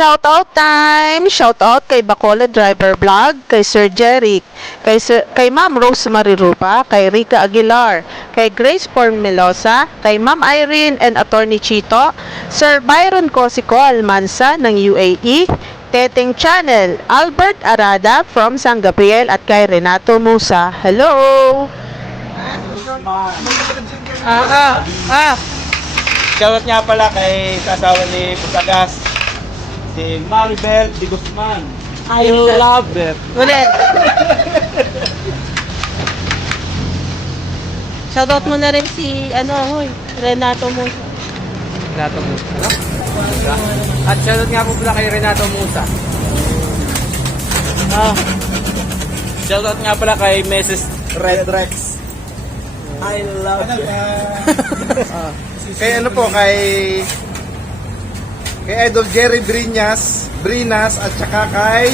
Shoutout time! Shoutout kay Bacolod Driver Vlog, kay Sir Jeric, kay Ma'am Rosemary Rupa, kay Rica Aguilar, kay Grace Formelosa, kay Ma'am Irene and Attorney Chito, Sir Byron Cosico Almansa ng UAE, Teteng Channel, Albert Arada from San Gabriel at kay Renato Musa. Hello! Shoutout nga pala kay kasawa ni Pusagas, si Maribel de Guzman. I love it. Ulit! Shoutout mo na rin si, Renato Musa. Renato Musa. At shoutout nga po pala kay Renato Musa. Shoutout nga pala kay Mrs. Red Rex. I love it. Kay kay Idol Jerry Brinas at saka kay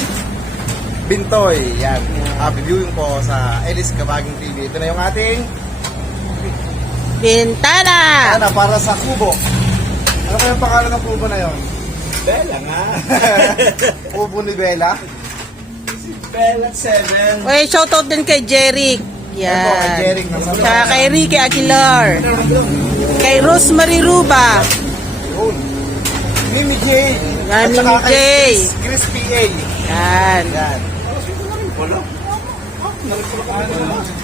Bintoy. Yan. Viewing po sa Elis Kabaging TV. Ito na yung ating Bintana! para sa kubo. Ano kayong pangalan ng kubo na yon? Bella nga. Kubo ni Bella? Si Bella 7. Uy, shoutout din kay Jeric. Yan. Kay Jeric. Tsaka kay Ricky Aguilar. Kay Rosemary Ruba. Mimi J. Yan, At saka Mimi J. kay Chris PA. Yan. Yan.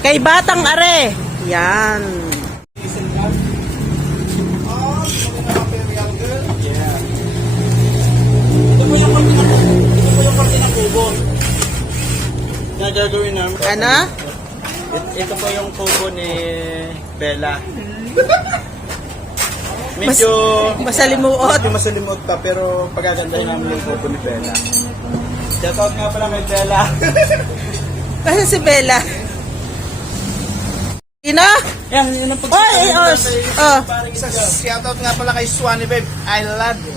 Kay Batang Are. Yan. Ito po yung parte ng kubo. Na gagawin namin. Ano? Ito po yung kubo ni Bella. Medyo Masalimuot. pa pero pagagandahin namin yung kubo ni Bella. Shoutout nga pala kay Bella. Kasi si Bella. Ina? Yan, yun ang Shoutout nga pala kay Swanny Babe. I love you.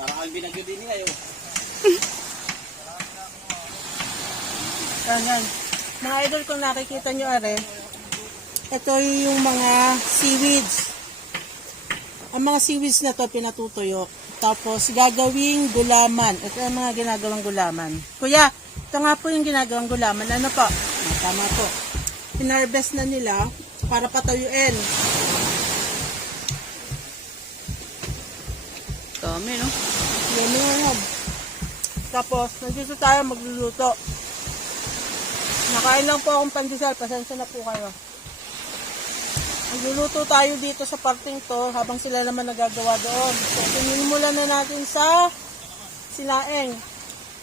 Parang Alvin ang din kayo. Ganyan. Mga idol, kung nakikita nyo ito yung mga seaweeds. Ang mga seaweeds na to pinatutuyo. Tapos gagawing gulaman. Ito yung mga ginagawang gulaman. Kuya, ito nga po yung ginagawang gulaman. Ano po? Tama po. Pinarvest na nila para patuyuin. Dami, no? Dami na. Tapos, nandito tayo magluluto. Nakain lang po akong pandesal. Pasensya na po kayo. Magluluto tayo dito sa parting to habang sila naman nagagawa doon. So, sinimulan na natin sa sinaing.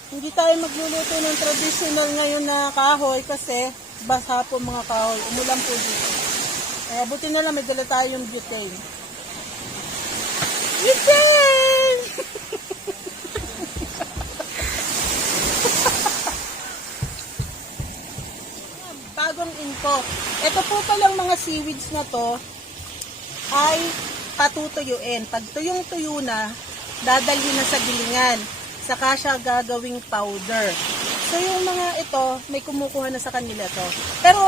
Hindi tayo magluluto ng traditional ngayon na kahoy kasi basa po mga kahoy. Umulan po dito. Kaya buti na lang may dala tayong butane. Butane! Bagong info. Ito po palang mga seaweeds na to ay patutuyuin. Pag tuyong-tuyo na, dadalhin na sa gilingan. Saka siya gagawing powder. So yung mga ito, may kumukuha na sa kanila to. Pero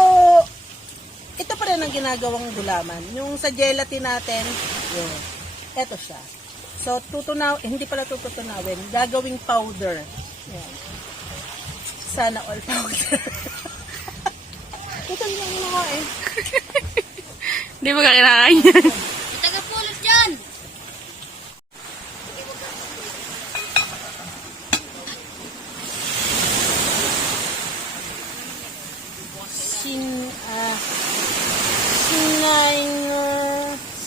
ito pa rin ang ginagawang gulaman. Yung sa gelatin natin, yun. Ito siya. So hindi pala tutunawin, gagawing powder. Yan. Sana all powder. Ito lang mga Hindi mo kakinain yan. Tagapulot dyan!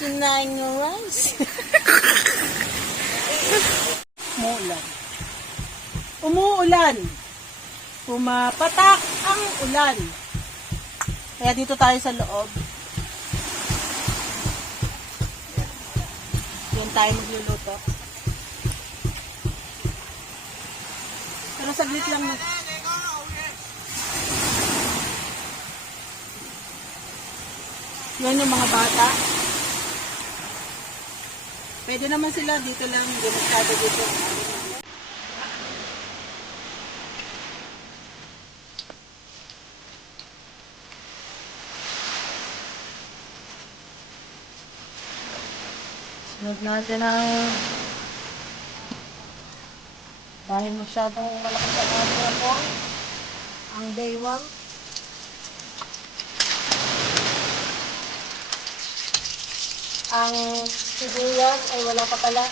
Sinaing rice. Umuulan. pumapatak ang ulan. Kaya dito tayo sa loob. Yan tayo magluluto. Pero saglit lang na. Yan yung mga bata. Pwede naman sila dito lang. Hindi masyado dito. Sunod natin ang dahil masyadong malakas ang ating po ang baywang. Ang sibuyas ay wala pa pala.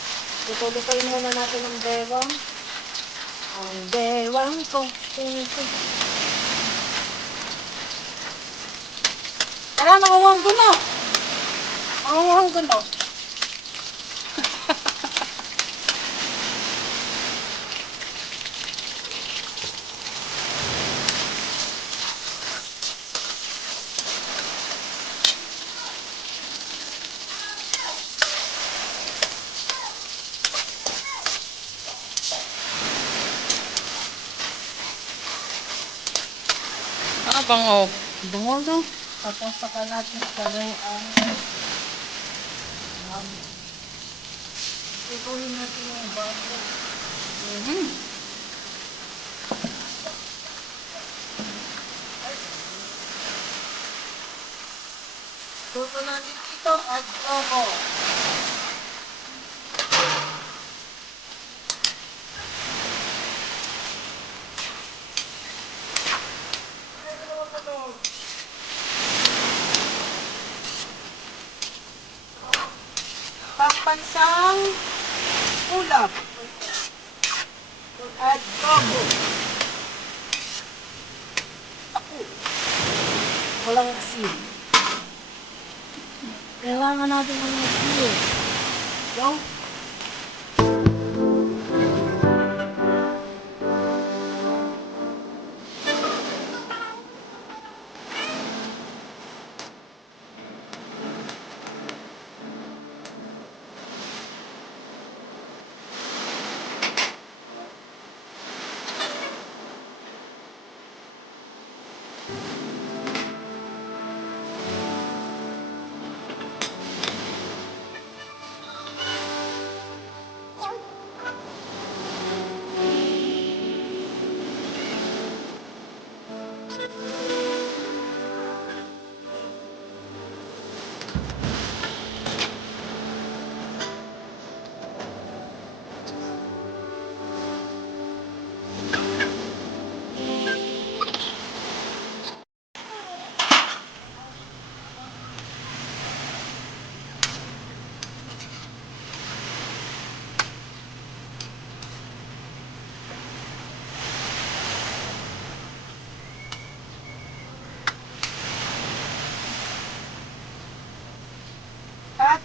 Luto-lutoin muna natin ang baywang. Ang baywang ko. Tara, nangunguhang guno. Nangunguhang guno. Ah, bango. Bango, no? Tapos saka natin gawin ang ikuhin natin yung bago. Luto natin dito at opo. Pangpansang ulap at opo. Walang asin. Kailangan natin ng asin. Go. At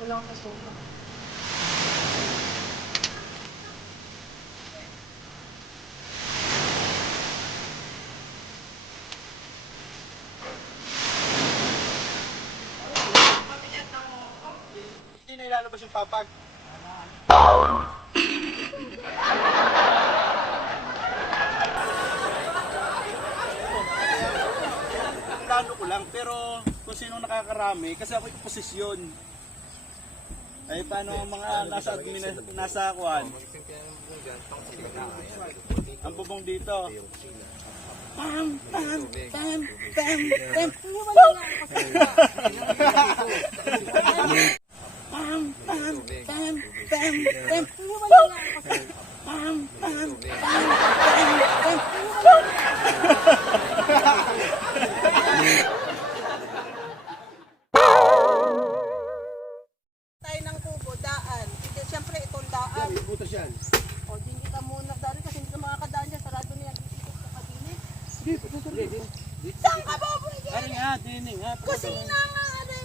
walang kasuka. Hindi na ilalabas yung papag. Ang lalo ko lang, pero kung sino nakakarami, kasi ako yung posisyon. Ay paano ang mga nasa kuhan? Ang bubong dito. Pam, pam, pam, pam, pam. Pam, pam, pam, pam, pam. Pam, pam, pam, pam. Tayo ng kubo, daan. Hindi, siyempre itong daan. Butas yan. O, din kita muna daan kasi hindi ka makakadaan dyan. Sarado na yan. Ikot sa kabinet. Saan ka ba? Ari nga, dining nga. Kusina nga, are.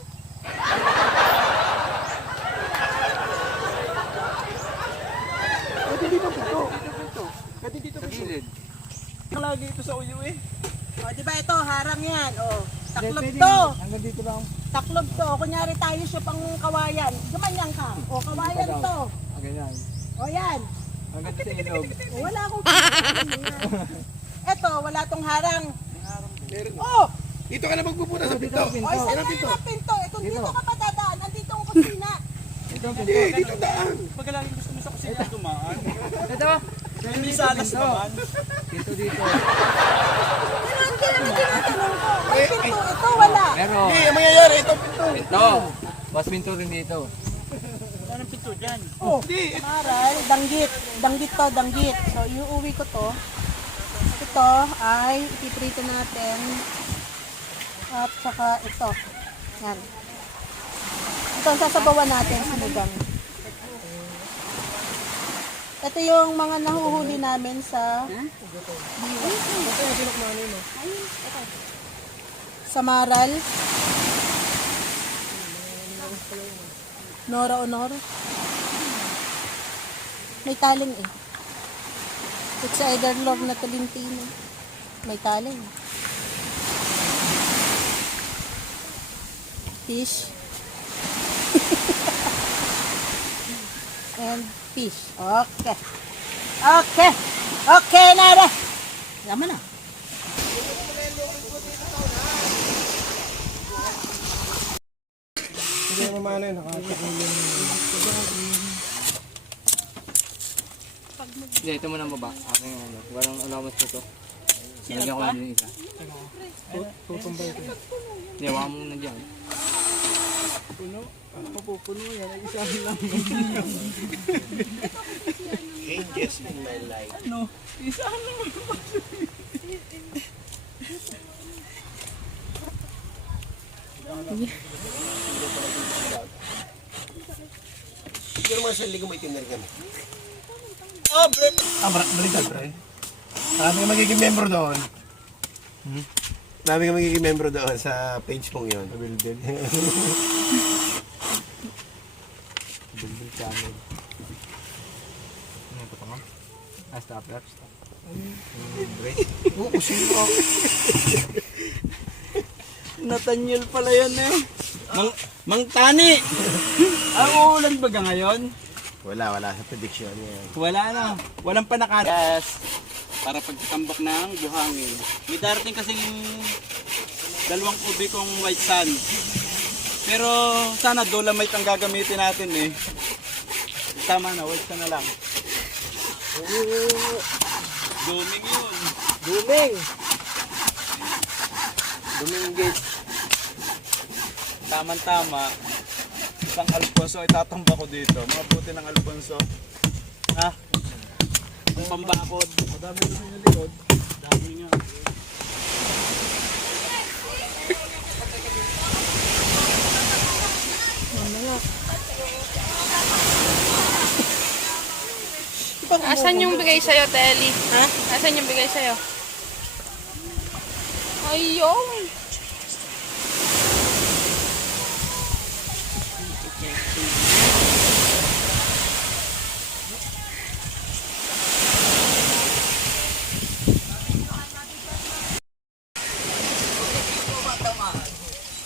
Dito. Pwede dito Sa gilid. Lagi ito sa uyo eh. O, di ba ito, harang yan. O, taklob to. Hanggang dito lang. Taklob to. Kunyari tayo siya pang kawayan. Gumanyan ka. O, kawayan to. Ganyan. O, yan. Hanggang sa ilog. O, wala akong Ito, wala tong harang. Oh! Dito ka na magpupunta sa pinto. O, isa na yung pinto. Ito, dito ka pa dadaan. Nandito ang kusina. Dito daan. Pag lagi gusto mo sa kusina dumaan. Ito. Hindi sa alas naman. Dito. Pero hindi naman tinatanong ko. May pinto. Ito, wala. Meron. Hindi, ang mangyayari. Ito pinto. Ito. Mas pinto rin dito. Anong pinto dyan? Oh, maral, danggit. Danggit to, danggit. So, iuwi ko to. Ito ay ipiprito natin. At saka ito. Yan. Ito ang sasabawan natin, sinigang. Ito yung mga nahuhuli namin sa sa Maral. Nora Honor. May taling eh. It's either log na Tolentino. May taling. Fish. And fish. Okay. Okay. Okay, nara. Yaman na. Hindi naman mano yun. Nakakakulong. Hindi, ito muna baba. Aking ano. Walang allowance ko to. Nalagyan ko lang din isa. Tutumbay ito. Hindi, waka mo muna dyan. Puno. Mapupuno yan. Ay isa lang. Changes in my life. Siguro mga sa ligo mo itinirgan. Oh, bro! Baliktad, pre. Marami ka magiging membro doon. Marami ka magiging membro doon sa page mong yun. Bilbil. Bilbil channel. Ano ito pa nga? Stop. Oo, sino ako? Nathaniel pala yan eh. Mang Tani! Ang uulan ba ngayon? Wala sa prediction yan. Wala na. Walang panakatas para pagtambak ng buhangin. May darating kasing 2 kubikong white sand. Pero sana dolomite ang gagamitin natin eh. Tama na, white sand na lang. Duming yun. Duming gate. Tama-tama. Isang Alfonso ay tatamba ko dito. Mga buti ng Alfonso. Ha? Ang pambakod. Madami rin sa likod. Dami nga. Asan yung bigay sa'yo, Telly? Ha? Asan yung bigay sa'yo? Ayun!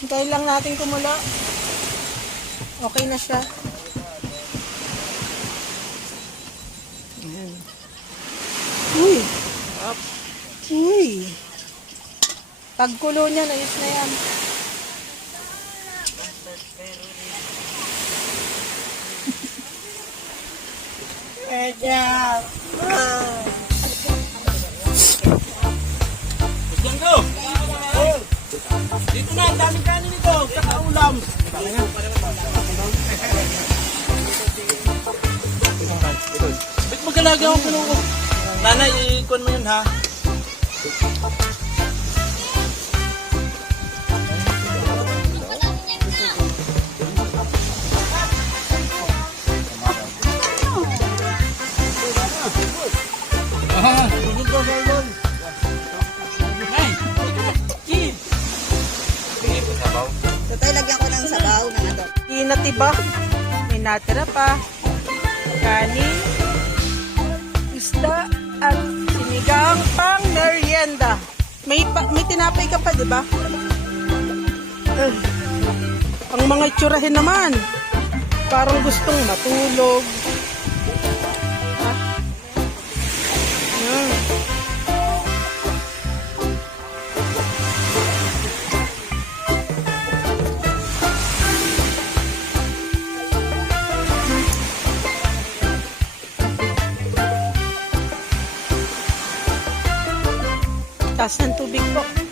Hintayin lang natin kumulo. Okay na siya. Ayan. Uy! Uy! Pagkulo niya, ayos na yan. Kaya! Gusto ko! Dito na, ang daming kanin nito. Tsaka ulam. Ba't magalaga ako puno ko? Nanay, ikon mo yun ha. Totoy, lagyan ko ng sabaw ng adobo. Inatiba. May natira pa. Kanin. Isda. at sinigang pang merienda. May tinapay ka pa, di ba? Ang mga itsurahin naman, parang gustong matulog. Ha? Yan. Taas ng tubig po.